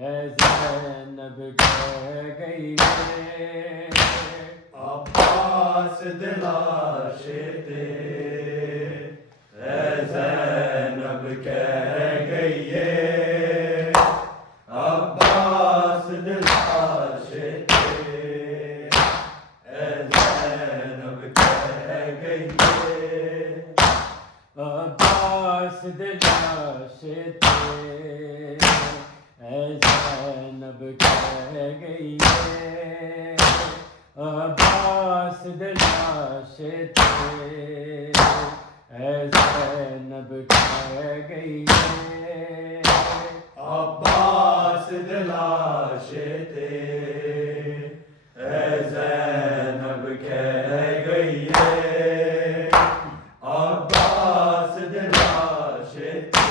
ऐ ज़ैनब कह गई अब्बास दिलाशे ते ऐ ज़ैनब कह गई अब्बास दिलाशे ते ऐ ज़ैनब कह गई अब्बास दिलाशे ते ऐ ज़ैनब कह गई अब्बास दिलाशे ते ऐ ज़ैनब कह गई अब्बास दिलाशे ते ऐ ज़ैनब कह गई अब्बास दिलाशे ते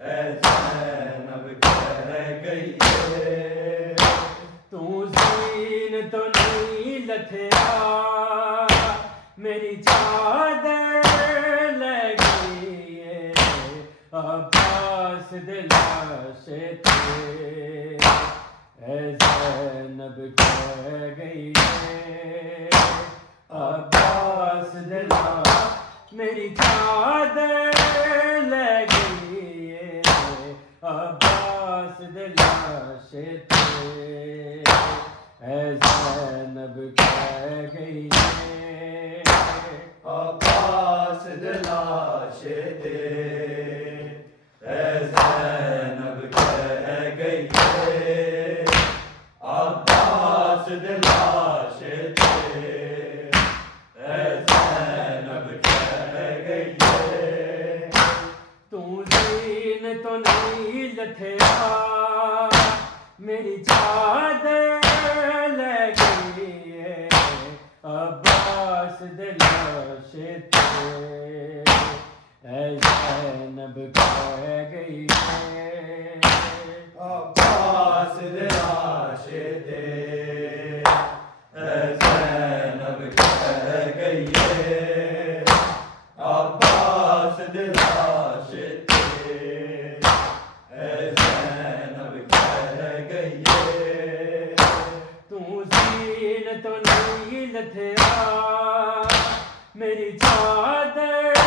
ऐ ज़ैनब कह गई तू ज़ीन तो नहीं लथया मेरी चादर लगी अब्बास दिलाशे ते ऐ ज़ैनब कह गई अब्बास दिला मेरी चादर लगी अब्बास दिलाशे ते ऐ ज़ैनब कह गई अब्बास दिलाशे ते ऐ ज़ैनब कह गई अब्बास दिलाशे ते ऐ ज़ैनब कह गई तू ज़ीन तो नहीं लथया मेरी चादर लगी अब्बास दिलाशे ते ऐ ज़ैनब कह गई अब्बास दिलाशे ते ऐ ज़ैनब कह गई अब्बास दिलाशे ते ऐ ज़ैनब कह गई तू ज़ीन तो नहीं लथया मेरी चादर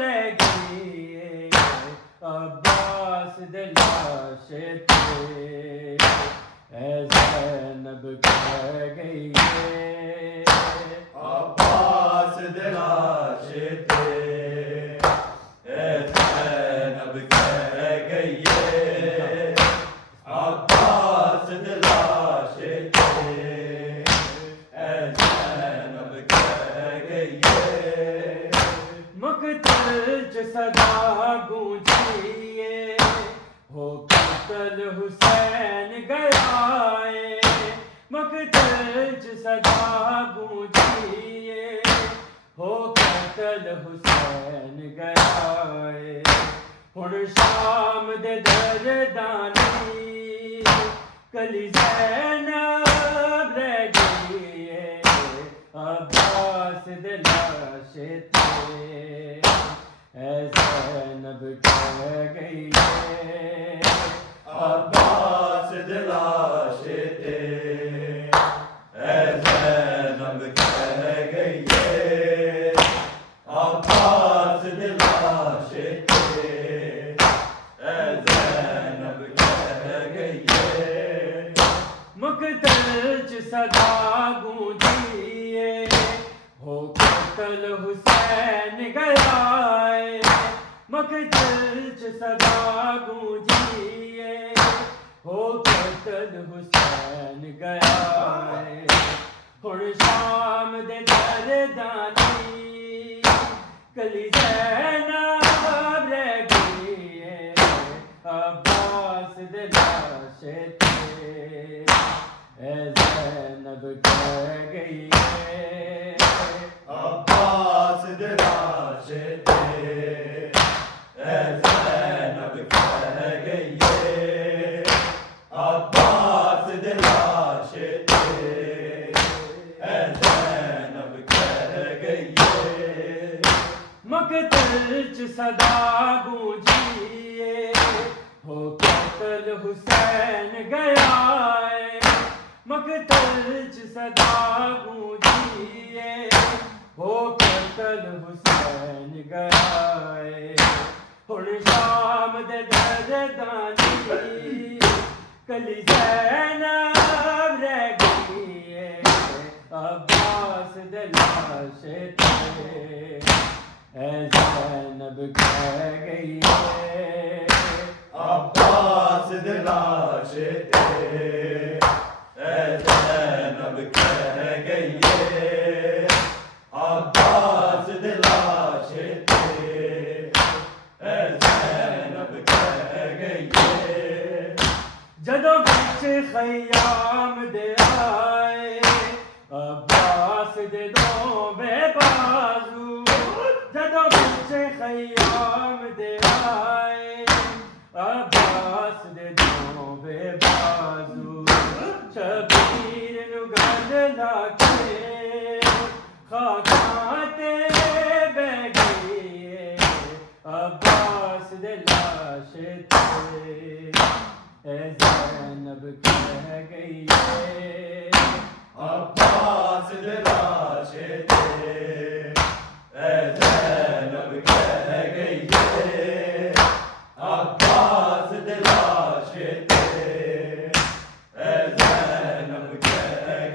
लगी अब्बास दिलाशे ते ऐ ज़ैनब कह गई अब्बास दिलाशे ते ऐ ज़ैनब कह गई अब्बास दिलाशे ते ऐ ज़ैनब कह गई मकतल च सदा गूंजिए हो कत्ल हुसैन गया मकतल च सदा गूंजिए हो कत्ल हुसैन गया हुण शाम दे दरदानी कली ज़ैनब रह गई अब्बास दिलाशे ते ऐ ज़ैनब कह गई अब्बास दिलाशे ते ऐ ज़ैनब कह गई अब्बास दिलाशे ते ऐ ज़ैनब कह गई मकतल च सदा गूंजिए हो कत्ल हुसैन गया मकतल च सदा गूंजिए हो कत्ल हुसैन गया हुण शाम दे दरदानी कली ज़ैनब रह गई अब्बास दिलाशे ते ऐ ज़ैनब कह गई अब्बास दिलाशे ते ऐ ज़ैनब कह गई अब्बास दिलाशे ते ऐ ज़ैनब कह गई मकतल च सदा गूंजिए हो कत्ल मकतल च सदा गूंजिए हो कतल हुसैन गए हुण शाम दे दरदानी कली ज़ैनब रह गई है अब्बास दे लाशे ते ऐ ज़ैनब कह गई है अब्बास दे लाशे ते ऐ ज़ैनब कह गई है अब्बास दे लाशे ते ऐ ज़ैनब कह गई है जदों बिच खयाम दे आए अब्बास दे दोवें बाजू जदों बिच खयाम दे आए अब्बास दे दोवें बाजू शबीर नू गल लाके खाकां ते बह गई अब्बास दे लाशे ते ऐ ज़ैनब कह गई है अब्बास दे लाशे ते ऐ ज़ैनब कह गई है अब्बास दे लाशे ते ऐ ज़ैनब कह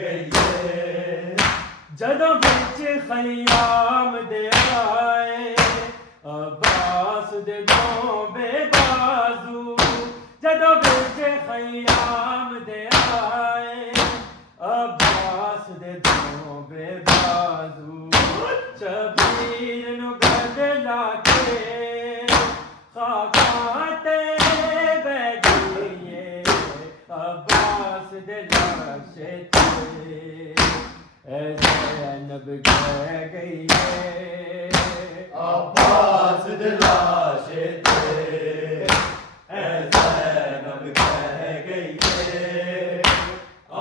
गई है जदों बिच खयाम दे आए अब्बास दे दोवें बाजू जदों बिच खयाम दे आए अब्बास दे दोवें बाजू शबीर नू गल लाके खाकां ते बह गई अब्बास दे लाशे ते ऐ ज़ैनब कह गई है अब्बास दे लाशे ते ऐ ज़ैनब कह गई है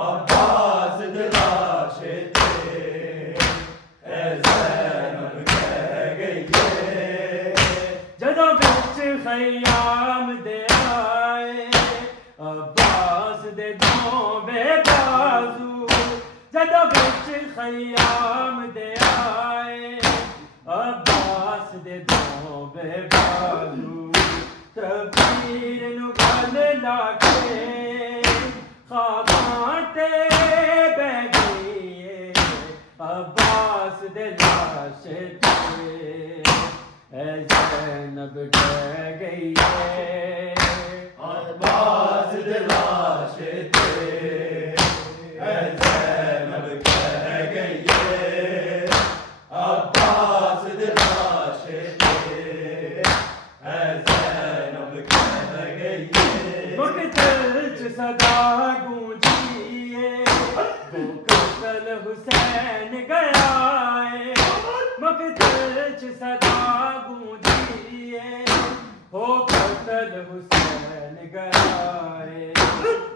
अब्बास दे लाशे ते ऐ ज़ैनब कह गई है जदों बिच खयाम दे आए अब्बास दे दोवें बाजू जदों बिच खयाम दे आए अब्बास दे दोवें बाजू शबीर नू गल लाके खाकां ते बह गई अब्बास दे लाशे ते ऐ ज़ैनब कह गई है अब्बास दे लाशे ते ऐ ज़ैनब कह गई है अब्बास दे लाशे ते ऐ ज़ैनब कह गई है मकतल च सदा गूंजिए वो कतल हुसैन गया है मकतल च सदा गूंजिए हो कतल हुसैन गया है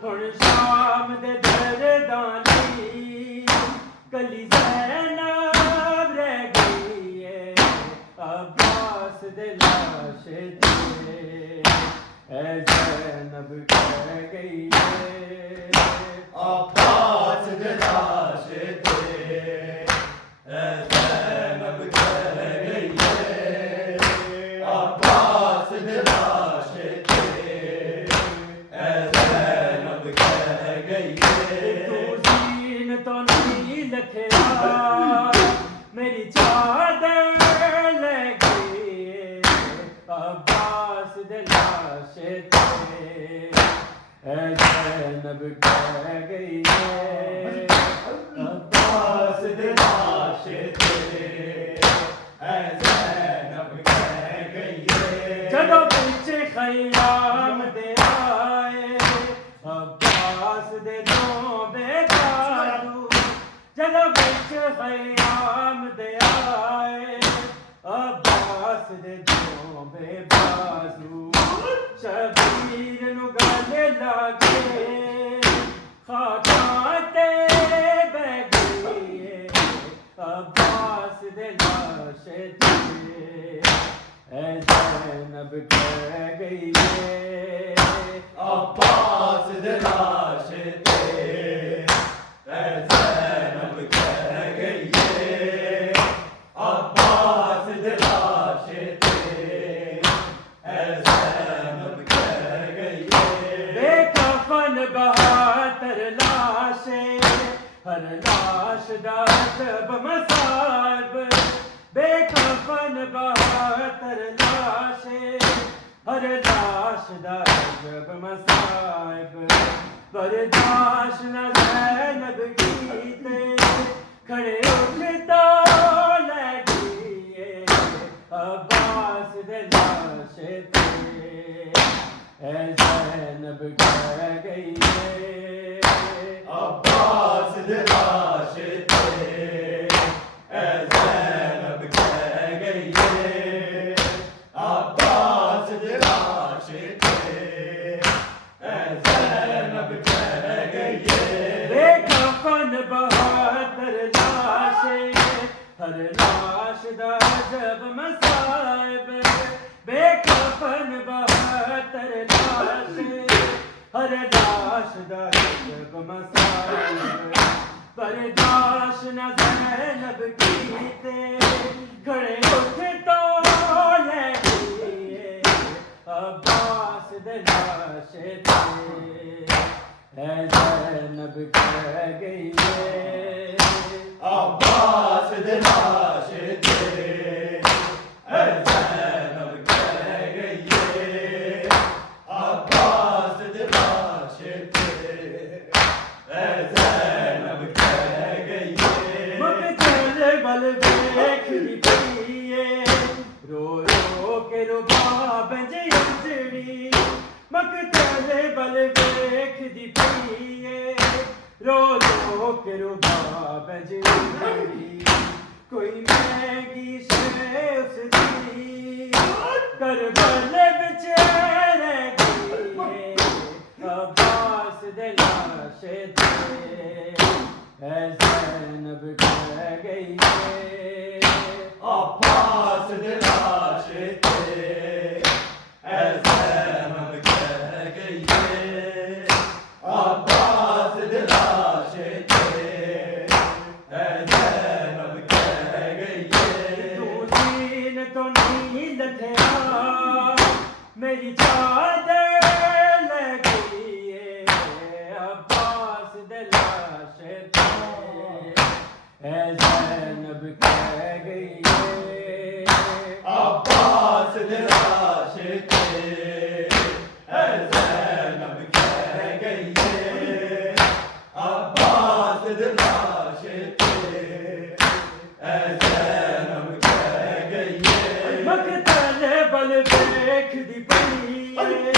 हुण शाम दे दरदानी कली ज़ैनब रह गई है अब्बास दे लाशे ते ऐ ज़ैनब कह गई है अब्बास दे लाशे ते ऐ ज़ैनब कह गई है अब्बास दे लाशे ते ऐ ज़ैनब कह गई है तू जीन तो नहीं लखया मेरी चादर ले गई अब्बास दे लाशे ते ऐ ज़ैनब कह गई है अब्बास दे लाशे ते ऐ ज़ैनब कह गई है जदों बिच खयाम दे आए अब्बास दे दोवें बाजू जदों बिच खयाम दे आए अब्बास दे दोवें बाजू शबीर नू गल लाके खाकां ते बह गई अब्बास दे लाशे ते ऐ ज़ैनब कह गई अब्बास दे लाशे ते लाश दा जब मसाब बेकफन बहत्तर लाशे हर लाश दा जब मसाब बर्दाश्त न ज़ैनब कीते खड़े उठ तो लगिए अब्बास दे लाश ते ऐ ज़ैनब कह गई अब्बास दे लाश ते ऐ ज़ैनब कह गई अब्बास दे लाश ते ऐ ज़ैनब कह गई बेकफन बहत्तर लाशे हर लाश दा जब मसाब बेकफन बहत्तर लाशे हर लाश दा जब मसाब बर्दाश्त न ज़ैनब कीते खड़े उठ तो लगिए अब्बास दे लाश ते ऐ ज़ैनब कह गई अब्बास दे लाश ते ऐ ज़ैनब कह गई अब्बास दे लाश ते ऐ ज़ैनब कह गई मकतल बल देखदी पईए रो रो के रुबाब जे उजड़ी मकतल बल देखदी पईए रो रो के रुबाब जे उजड़ी कोई महंगी शे उसदी करबल बिच रह गई अब्बास दे लाश ते ऐ ज़ैनब कह गई अब्बास दे लाश ते ऐ ज़ैनब कह गई अब्बास दे लाश ते ऐ ज़ैनब कह गई तू दीन तो नहीं लथया मेरी चादर लगी अब्बास दे लाश ते ऐ ज़ैनब कह गई अब्बास दे लाश ते ऐ ज़ैनब कह गई अब्बास दे लाश ते ऐ ज़ैनब कह गई मकतल बल देखदी पईए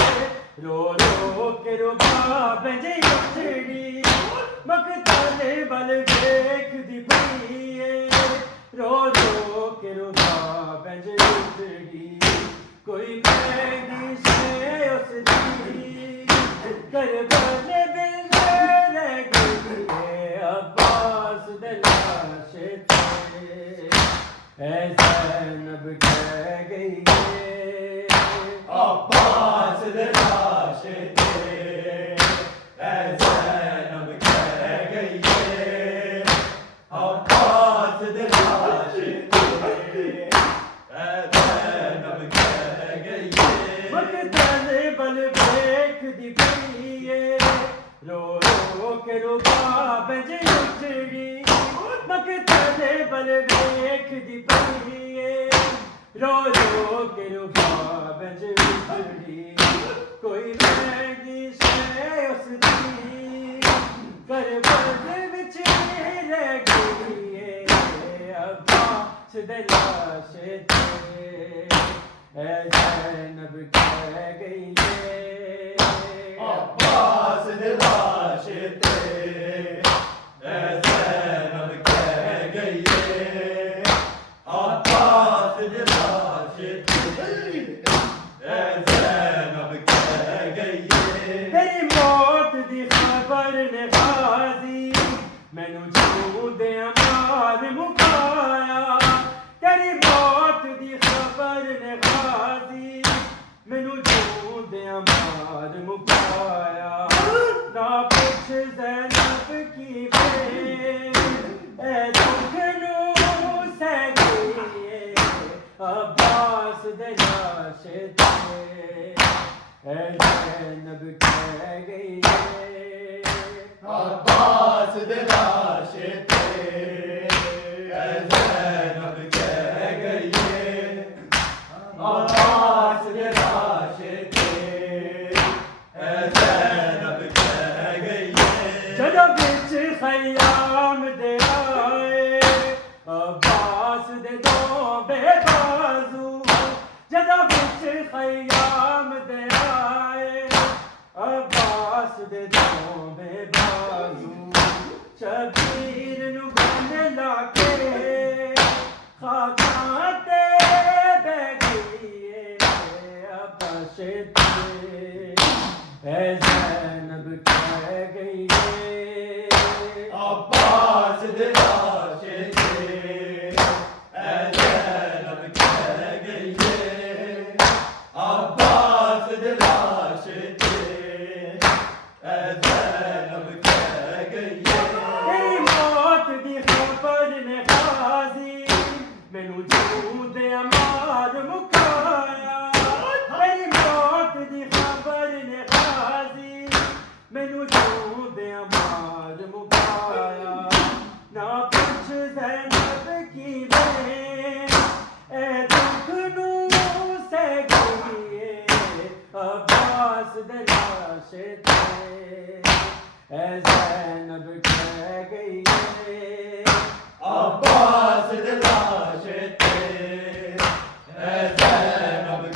रो रो के रुबाब जे उजड़ी मकतल बल देखदी पईए रो रो के रुबाब जे उजड़ी कोई महंगी शे उसदी करबल बिच रह गई अब्बास दे लाश ते ऐ ज़ैनब कह गई अब्बास दे लाश ते ऐ ज़ैनब कह गई अब्बास दे लाश ते ऐ ज़ैनब कह गई मकतल बल देखदी पईए रो रो के रुबाब जे उजड़ी मकतल बल देखदी पईए रो रो के रुबाब जे उजड़ी कोई महंगी शे उसदी करबल बिच रह गई अब्बास दे लाश ते ऐ ज़ैनब कह गई अब्बास दे लाश ते ऐ ज़ैनब कह गई अब्बास दे लाश ते ऐ ज़ैनब कह गई तेरी मौत दी खबर ने गाज़ी मैनू जिउंदियां मार मुकाया तेरी मौत दी खबर ने गाज़ी मैनू जिउंदियां मार मुकाया ना पुछ ज़ैनब की वे ऐ दुख नू सह गई अब्बास दे लाश ते ऐ ज़ैनब कह गई अब्बास दे लाश ते मीर नू बन लाके खाकां ते बह गई अब्बास ते ऐ ज़ैनब कह गई अब्बास दे लाशे ते ऐ ज़ैनब कह गई अब्बास दे लाशे ते ऐ ज़ैनब कह गई तेरी मौत दी खबर ने गाज़ी मैनू जूंदियां मार मुकाया तेरी मौत दी खबर ने गाज़ी मैनू जूंदियां मार मुकाया ना पुछ ज़ैनब किवें ए दुख नू सह गई अब्बास दे लाशे ते ऐ ज़ैनब कह गई अब्बास दे लाशे ते ऐ ज़ैनब